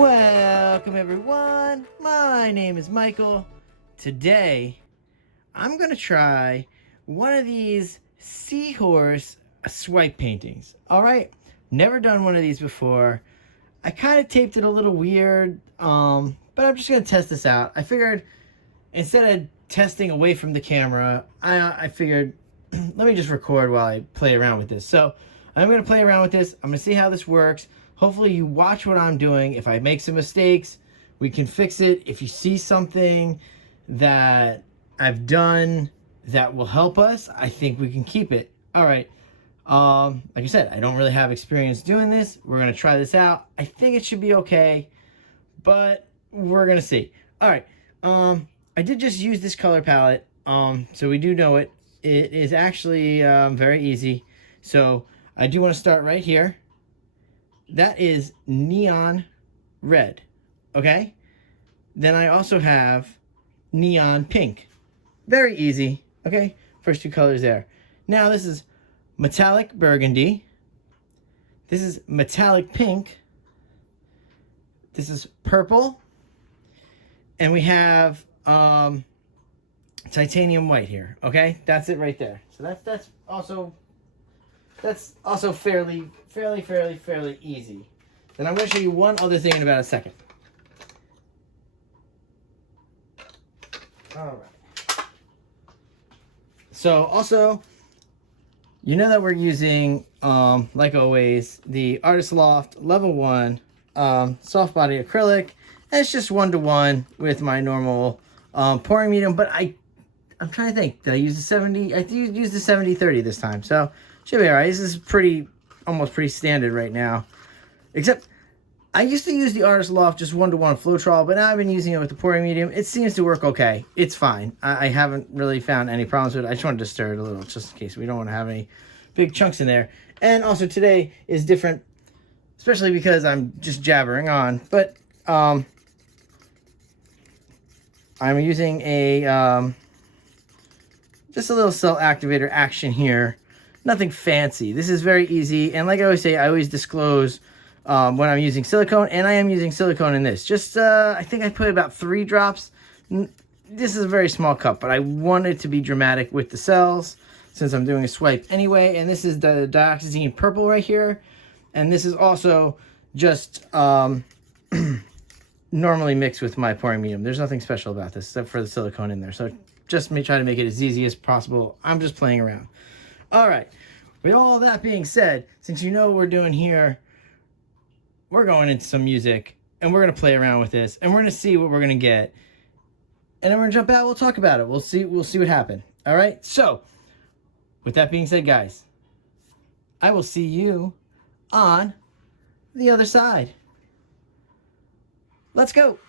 Welcome everyone, my name is Michael. Today I'm going to try one of these seahorse swipe paintings. Alright, never done one of these before. I kind of taped it a little weird, but I'm just going to test this out. I figured instead of testing away from the camera, I figured let me just record while I play around with this. So I'm going to play around with this. I'm going to see how this works. Hopefully you watch what I'm doing. If I make some mistakes, we can fix it. If you see something that I've done that will help us, I think we can keep it. All right. Like I said, I don't really have experience doing this. We're going to try this out. I think it should be okay, but we're going to see. All right. I did just use this color palette. So we do know it. It is actually very easy. So I do want to start right here. That is neon red, okay? Then I also have neon pink. Very easy, okay? First two colors there. Now this is metallic burgundy. This is metallic pink. This is purple. And we have titanium white here, okay? That's it right there. So that's also fairly easy. Then I'm going to show you one other thing in about a second. All right. So also, you know that we're using, like always, the Artist Loft Level 1 soft body acrylic. And it's just 1-to-1 with my normal pouring medium. But I'm trying to think. Did I use the 70? I used the 70-30 this time. So should be all right. This is almost pretty standard right now. Except, I used to use the Artist Loft just 1-to-1 Floetrol, but now I've been using it with the pouring medium. It seems to work okay. It's fine. I haven't really found any problems with it. I just wanted to stir it a little, just in case we don't want to have any big chunks in there. And also today is different, especially because I'm just jabbering on. But I'm using a just a little cell activator action here. Nothing fancy. This is very easy. And like I always say, I always disclose when I'm using silicone. And I am using silicone in this. Just, I think I put about 3 drops. This is a very small cup, but I want it to be dramatic with the cells since I'm doing a swipe anyway. And this is the dioxazine purple right here. And this is also just normally mixed with my pouring medium. There's nothing special about this except for the silicone in there. So just try to make it as easy as possible. I'm just playing around. All right, with all that being said, since you know what we're doing here, we're going into some music, and we're going to play around with this, and we're going to see what we're going to get. And then we're going to jump out, we'll talk about it. We'll see what happened. All right, so with that being said, guys, I will see you on the other side. Let's go.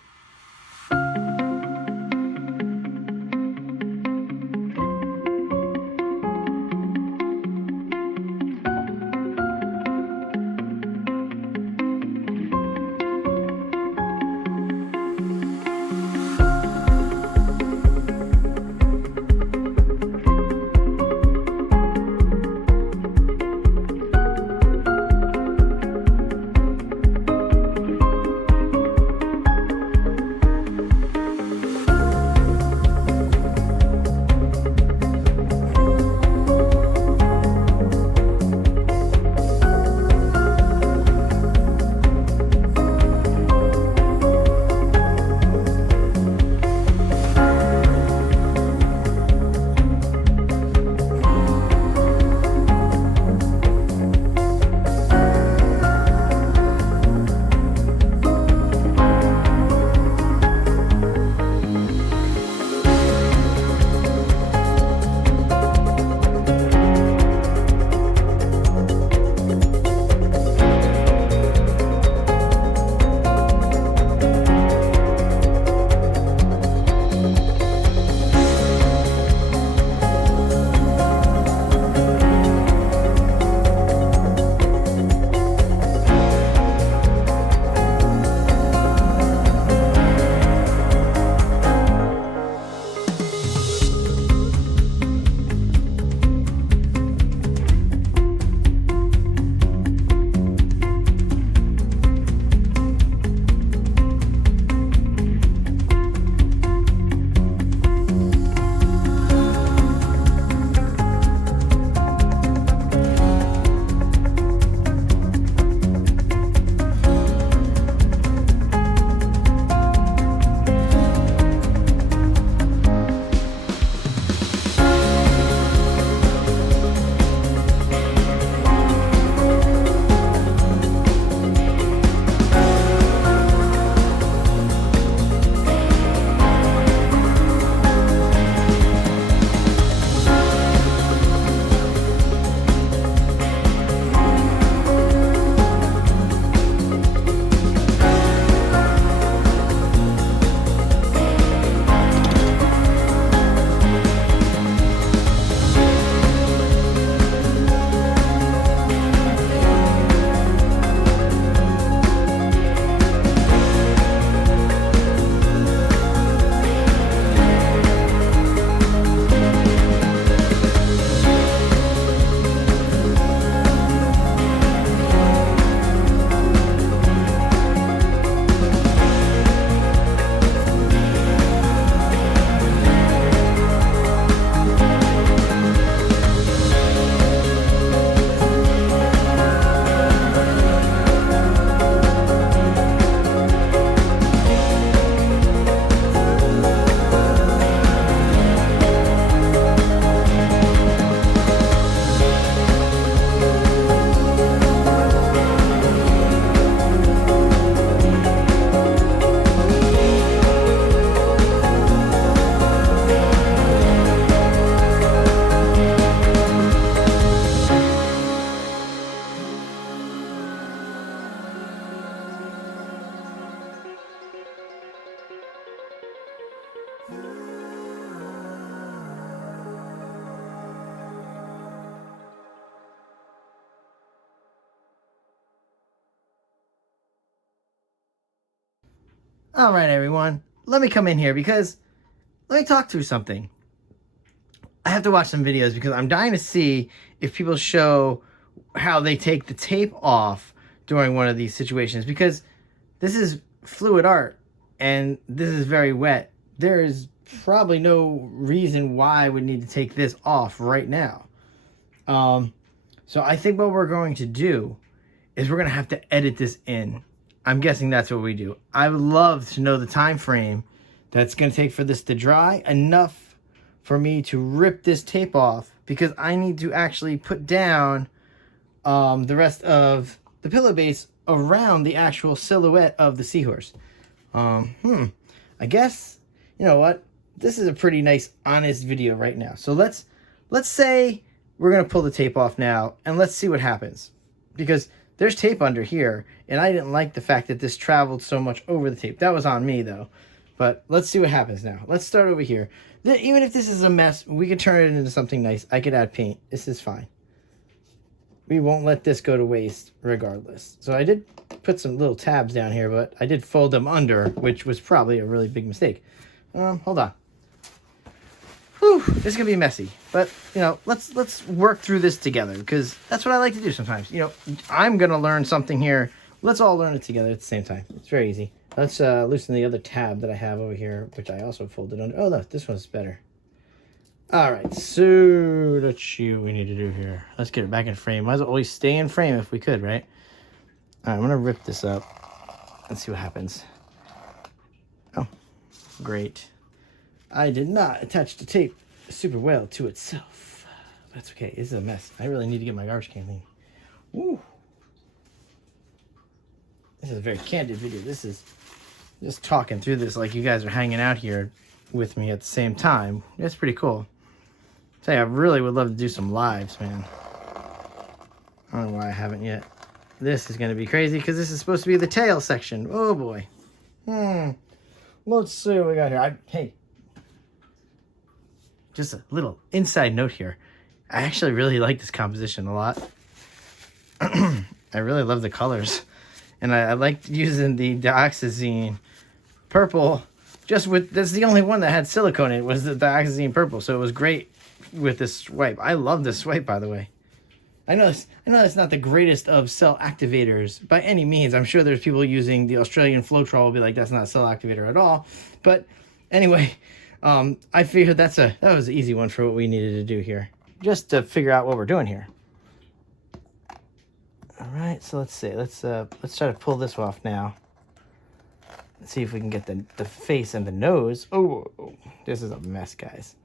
All right, everyone. Let me come in here because let me talk through something. I have to watch some videos because I'm dying to see if people show how they take the tape off during one of these situations, because this is fluid art and this is very wet. There is probably no reason why I would need to take this off right now. So I think what we're going to do is we're going to have to edit this in. I'm guessing that's what we do. I would love to know the time frame that's going to take for this to dry enough for me to rip this tape off, because I need to actually put down the rest of the pillow base around the actual silhouette of the seahorse. I guess, you know what? This is a pretty nice, honest video right now. So let's say we're going to pull the tape off now, and let's see what happens. Because there's tape under here, and I didn't like the fact that this traveled so much over the tape. That was on me, though. But let's see what happens now. Let's start over here. Even if this is a mess, we could turn it into something nice. I could add paint. This is fine. We won't let this go to waste regardless. So I did put some little tabs down here, but I did fold them under, which was probably a really big mistake. Hold on. Whew, this is gonna be messy, but you know, let's work through this together, because that's what I like to do sometimes. You know, I'm gonna learn something here. Let's all learn it together at the same time. It's very easy. Let's loosen the other tab that I have over here, which I also folded under. Oh, look, this one's better. All right, so let's see what we need to do here. Let's get it back in frame. Might as well always stay in frame if we could, right? All right, I'm gonna rip this up. Let's see what happens. Oh, great. I did not attach the tape super well to itself. That's okay. This is a mess. I really need to get my garbage can clean. Woo. This is a very candid video. This is just talking through this like you guys are hanging out here with me at the same time. It's pretty cool. Tell you, I really would love to do some lives, man. I don't know why I haven't yet. This is going to be crazy because this is supposed to be the tail section. Oh, boy. Let's see what we got here. Hey. Just a little inside note here. I actually really like this composition a lot. I really love the colors. And I liked using the dioxazine purple. That's the only one that had silicone in it, was the dioxazine purple. So it was great with this swipe. I love this swipe, by the way. I know it's not the greatest of cell activators by any means. I'm sure there's people using the Australian Floetrol will be like, that's not a cell activator at all. But anyway, I figured that was an easy one for what we needed to do here, just to figure out what we're doing here. All right, so let's see. Let's try to pull this off now. Let's see if we can get the face and the nose. Oh, this is a mess, guys.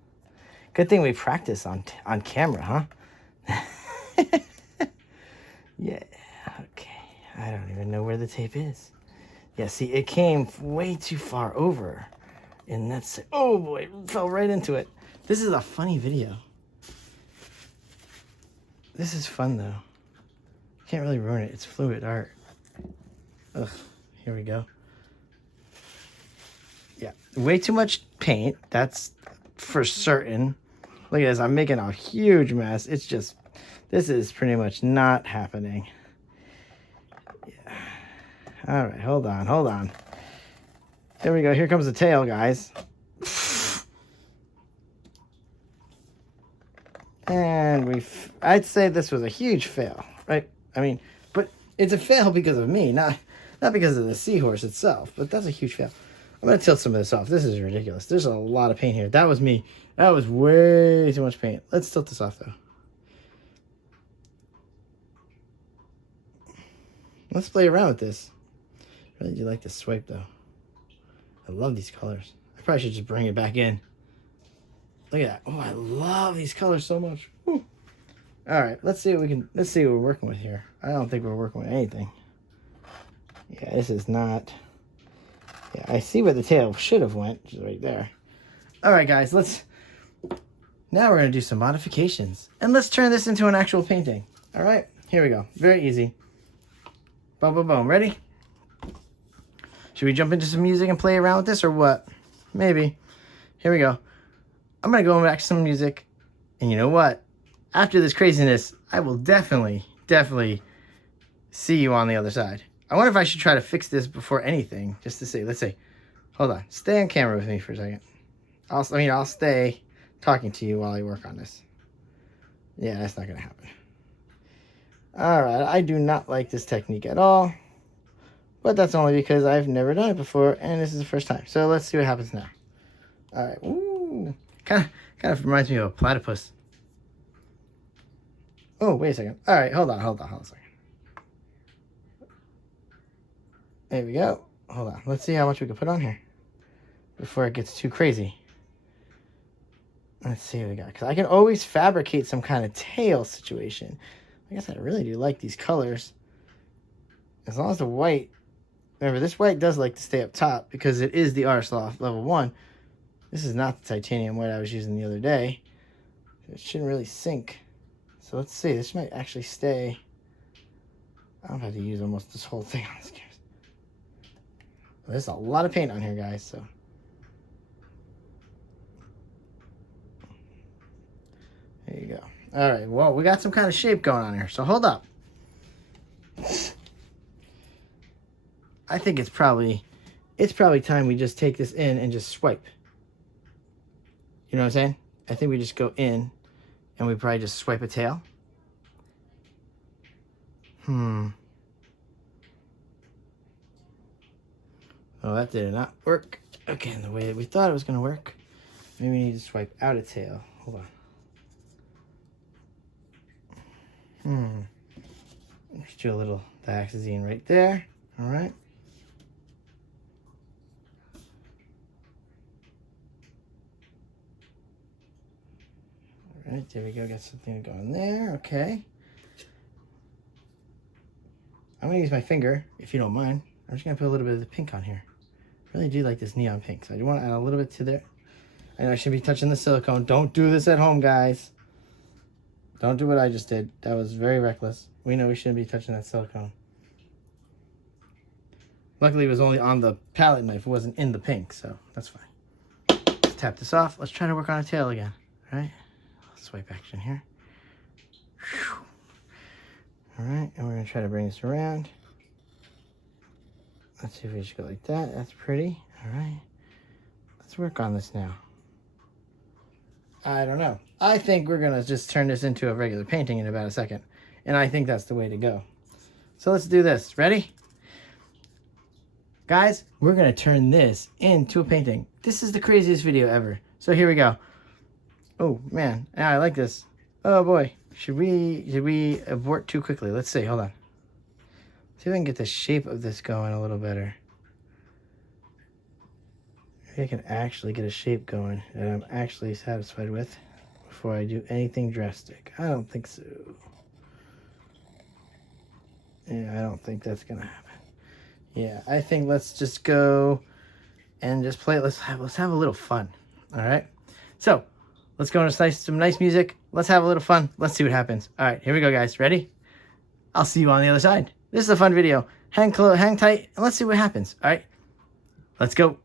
Good thing we practice on camera, huh? Yeah. Okay. I don't even know where the tape is. Yeah. See, it came way too far over. And that's, oh boy, fell right into it. This is a funny video. This is fun though. Can't really ruin it. It's fluid art. Ugh, here we go. Yeah, way too much paint. That's for certain. Look at this. I'm making a huge mess. It's just, this is pretty much not happening. Yeah. All right, hold on. There we go. Here comes the tail, guys. And I'd say this was a huge fail, right? I mean, but it's a fail because of me, not because of the seahorse itself, but that's a huge fail. I'm going to tilt some of this off. This is ridiculous. There's a lot of paint here. That was me. That was way too much paint. Let's tilt this off, though. Let's play around with this. Really do like this swipe, though. I love these colors. I probably should just bring it back in. Look at that. Oh, I love these colors so much. Whew. All right, let's see what we're working with here. I don't think we're working with anything. Yeah, this is not. Yeah, I see where the tail should have went, which is right there. All right, guys, now we're gonna do some modifications, and let's turn this into an actual painting. All right, here we go. Very easy. Boom, boom, boom. Ready? Should we jump into some music and play around with this, or what? Maybe. Here we go. I'm gonna go back to some music, and you know what? After this craziness, I will definitely see you on the other side. I wonder if I should try to fix this before anything, just to say, let's say, Hold on. Stay on camera with me for a second. I'll stay talking to you while I work on this. Yeah, that's not going to happen. Alright, I do not like this technique at all. But that's only because I've never done it before, and this is the first time. So let's see what happens now. Alright, ooh. Kind of reminds me of a platypus. Oh, wait a second. Alright, hold on a second. There we go. Hold on. Let's see how much we can put on here before it gets too crazy. Let's see what we got. Because I can always fabricate some kind of tail situation. I guess I really do like these colors. As long as the white... Remember, this white does like to stay up top because it is the Arsloff level 1. This is not the titanium white I was using the other day. It shouldn't really sink. So let's see. This might actually stay... I'll have to use almost this whole thing on this canvas. There's a lot of paint on here, guys, so... There you go. All right, well, we got some kind of shape going on here, so hold up. I think it's probably time we just take this in and just swipe. You know what I'm saying? I think we just go in and we probably just swipe a tail. Oh, that did not work. Okay, in the way that we thought it was going to work. Maybe we need to swipe out a tail. Hold on. Just do a little dioxazine right there. All right. All right, there we go. Got something going there. Okay. I'm going to use my finger, if you don't mind. I'm just going to put a little bit of the pink on here. I really do like this neon pink, so I do want to add a little bit to there. I know I should be touching the silicone. Don't do this at home, guys. Don't do what I just did. That was very reckless. We know we shouldn't be touching that silicone. Luckily, it was only on the palette knife. It wasn't in the pink, so that's fine. Let's tap this off. Let's try to work on a tail again. All right? Swipe action here. All right, and we're going to try to bring this around. Let's see if we just go like that. That's pretty. All right. Let's work on this now. I don't know. I think we're going to just turn this into a regular painting in about a second. And I think that's the way to go. So let's do this. Ready? Guys, we're going to turn this into a painting. This is the craziest video ever. So here we go. Oh, man. I like this. Oh, boy. Did we abort too quickly? Let's see. Hold on. See if I can get the shape of this going a little better. Maybe I can actually get a shape going that I'm actually satisfied with before I do anything drastic. I don't think so. Yeah, I don't think that's going to happen. Yeah, I think let's just go and just play it. Let's have a little fun. All right? So, let's go into some nice music. Let's have a little fun. Let's see what happens. All right, here we go, guys. Ready? I'll see you on the other side. This is a fun video. Hang tight, and let's see what happens. All right? Let's go.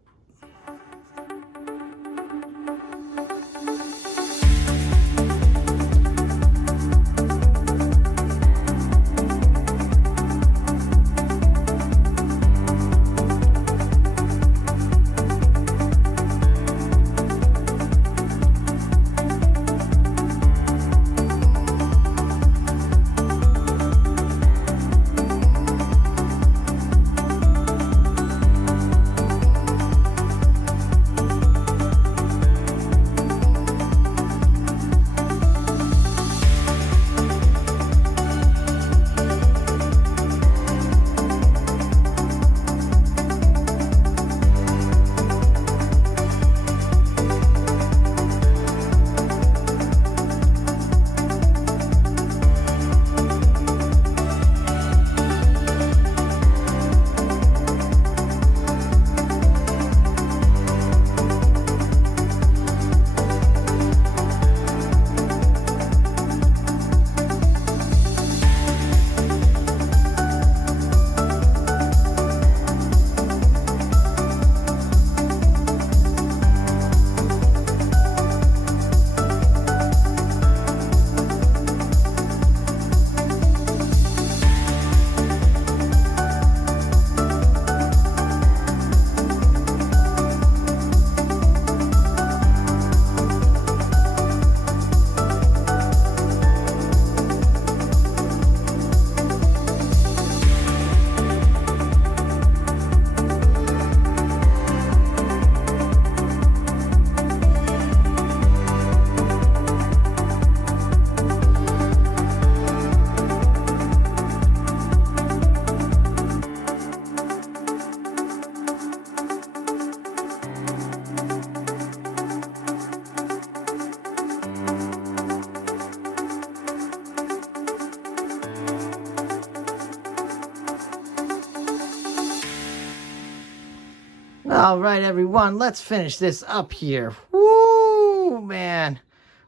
All right, everyone, let's finish this up here. Woo, man.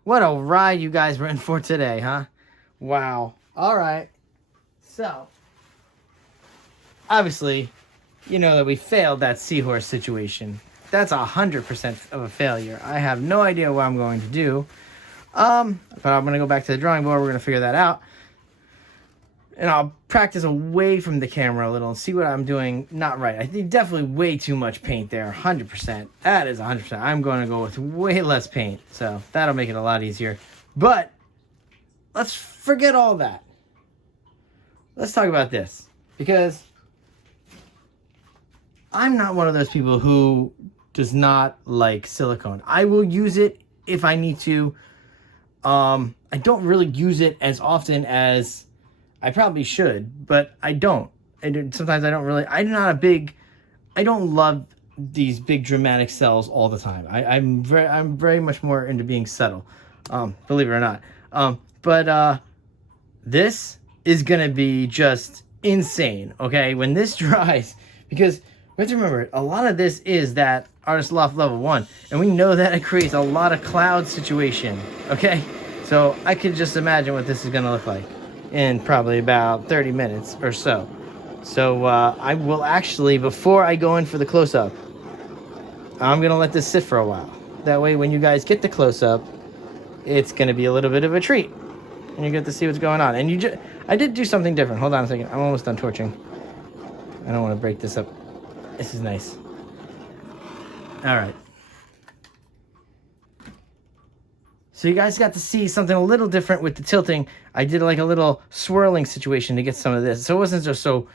What a ride you guys were in for today, huh? Wow. All right. So, obviously, you know that we failed that seahorse situation. That's 100% of a failure. I have no idea what I'm going to do. But I'm going to go back to the drawing board. We're going to figure that out. And I'll practice away from the camera a little and see what I'm doing not right. I think definitely way too much paint there, 100%. That is 100%. I'm going to go with way less paint, so that'll make it a lot easier. But let's forget all that. Let's talk about this, because I'm not one of those people who does not like silicone. I will use it if I need to. I don't really use it as often as I probably should, but I don't. Sometimes I don't really. I don't love these big dramatic cells all the time. I'm very much more into being subtle, believe it or not. But this is gonna be just insane. Okay, when this dries, because we have to remember a lot of this is that Artist Loft level 1, and we know that it creates a lot of cloud situation. Okay, so I could just imagine what this is gonna look like in probably about 30 minutes or so. So I will actually, before I go in for the close-up, I'm gonna let this sit for a while. That way when you guys get the close-up, it's gonna be a little bit of a treat. And you get to see what's going on. And I did do something different. Hold on a second, I'm almost done torching. I don't wanna break this up. This is nice. All right. So you guys got to see something a little different with the tilting. I did like a little swirling situation to get some of this. So it wasn't just so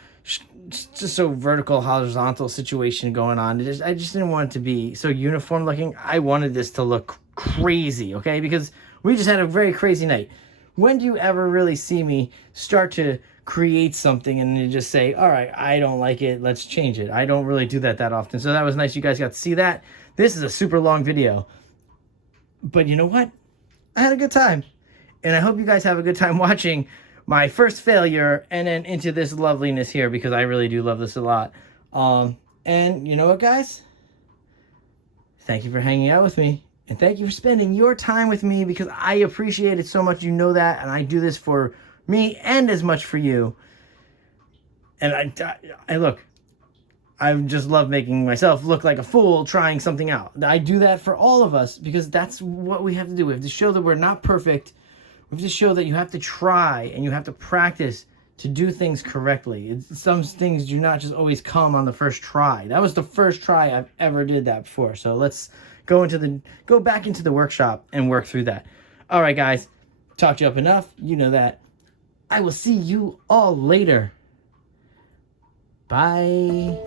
vertical, horizontal situation going on. I just didn't want it to be so uniform looking. I wanted this to look crazy, okay? Because we just had a very crazy night. When do you ever really see me start to create something and then just say, all right, I don't like it, let's change it? I don't really do that often. So that was nice. You guys got to see that. This is a super long video. But you know what? I had a good time, and I hope you guys have a good time watching my first failure and then into this loveliness here, because I really do love this a lot. And you know what, guys? Thank you for hanging out with me, and thank you for spending your time with me, because I appreciate it so much. You know that, and I do this for me and as much for you. And I look, I just love making myself look like a fool trying something out. I do that for all of us, because that's what we have to do. We have to show that we're not perfect. We have to show that you have to try and you have to practice to do things correctly. Some things do not just always come on the first try. That was the first try I've ever did that before. So let's go back into the workshop and work through that. All right, guys, talked you up enough. You know that. I will see you all later. Bye.